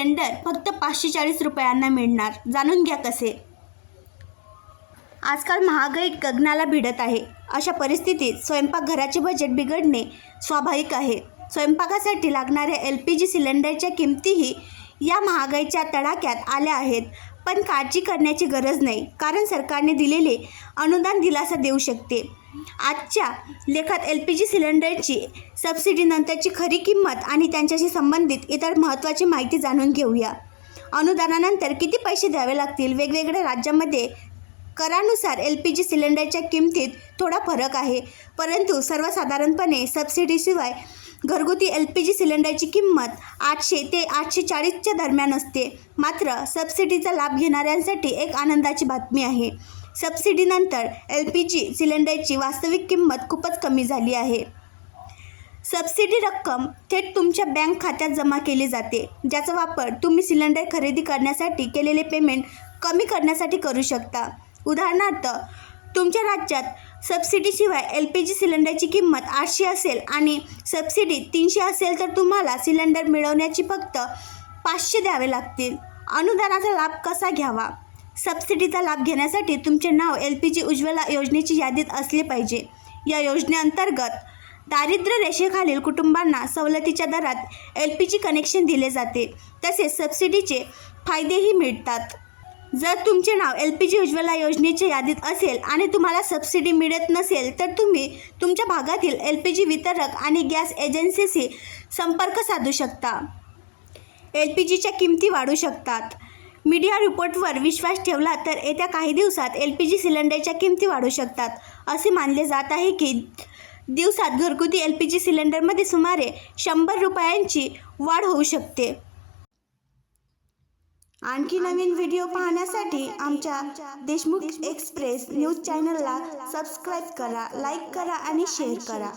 Cylinder फक्त 540 रुपयांना मिळणार. जाणून घ्या कसे. आजकाल महागाई गगनाला भिडत आहे. अशा परिस्थितीत स्वयंपाकघराचे बजेट बिघडणे स्वाभाविक आहे. स्वयंपाकासाठी लागणाऱ्या LPG सिलेंडरच्या किमतीही या महागाईच्या तडाख्यात आल्या आहेत. पण काळजी करण्याची गरज नाही, कारण सरकारने दिलेले अनुदान दिलासा देऊ शकते. आजच्या लेखात LPG सिलेंडरची सबसिडी नंतरची खरी किंमत आणि त्यांच्याशी संबंधित इतर महत्त्वाची माहिती जाणून घेऊया. अनुदानानंतर किती पैसे द्यावे लागतील? वेगवेगळ्या राज्यांमध्ये करानुसार LPG सिलेंडरच्या किमतीत थोडा फरक आहे, परंतु सर्वसाधारणपणे सबसिडीशिवाय घरगुती LPG सिलेंडरची किंमत 800 ते 840च्या दरम्यान असते. मात्र सबसिडीचा लाभ घेणाऱ्यांसाठी एक आनंदाची बातमी आहे. सबसिडीनंतर LPG सिलेंडरची वास्तविक किंमत खूपच कमी झाली आहे. सबसिडी रक्कम थेट तुमच्या बँक खात्यात जमा केली जाते, ज्याचा वापर तुम्ही सिलेंडर खरेदी करण्यासाठी केलेले पेमेंट कमी करण्यासाठी करू शकता. उदाहरणार्थ, तुमच्या राज्यात सबसिडीशिवाय LPG सिलेंडरची किंमत 800 असेल आणि सबसिडी 300 असेल तर तुम्हाला सिलेंडर मिळवण्याची फक्त 500 द्यावे लागतील. अनुदानाचा लाभ कसा घ्यावा? सबसिडीचा लाभ घेण्यासाठी तुमचे नाव LPG उज्ज्वला योजनेची यादीत असले पाहिजे. या योजनेअंतर्गत दारिद्र्य रेषेखालील कुटुंबांना सवलतीच्या दरात LPG कनेक्शन दिले जाते. तसेच सबसिडीचे फायदेही मिळतात. जर तुमचे नाव LPG उज्ज्वला योजनेच्या यादीत असेल आणि तुम्हाला सबसिडी मिळत नसेल तर तुम्ही तुमच्या भागातील LPG वितरक आणि गॅस एजन्सीशी संपर्क साधू शकता. LPGच्या किमती वाढू शकतात. मीडिया रिपोर्टवर विश्वास ठेवला तर येत्या काही दिवसात LPG सिलेंडरच्या किमती वाढू शकतात. असे मानले जात आहे की दिवसात घरगुती LPG सिलेंडरमध्ये सुमारे 100 रुपयांची वाढ होऊ शकते. आणखी नवीन व्हिडिओ पाहण्यासाठी आमच्या देशमुख एक्सप्रेस न्यूज चॅनलला सबस्क्राईब करा, लाईक करा आणि शेअर करा.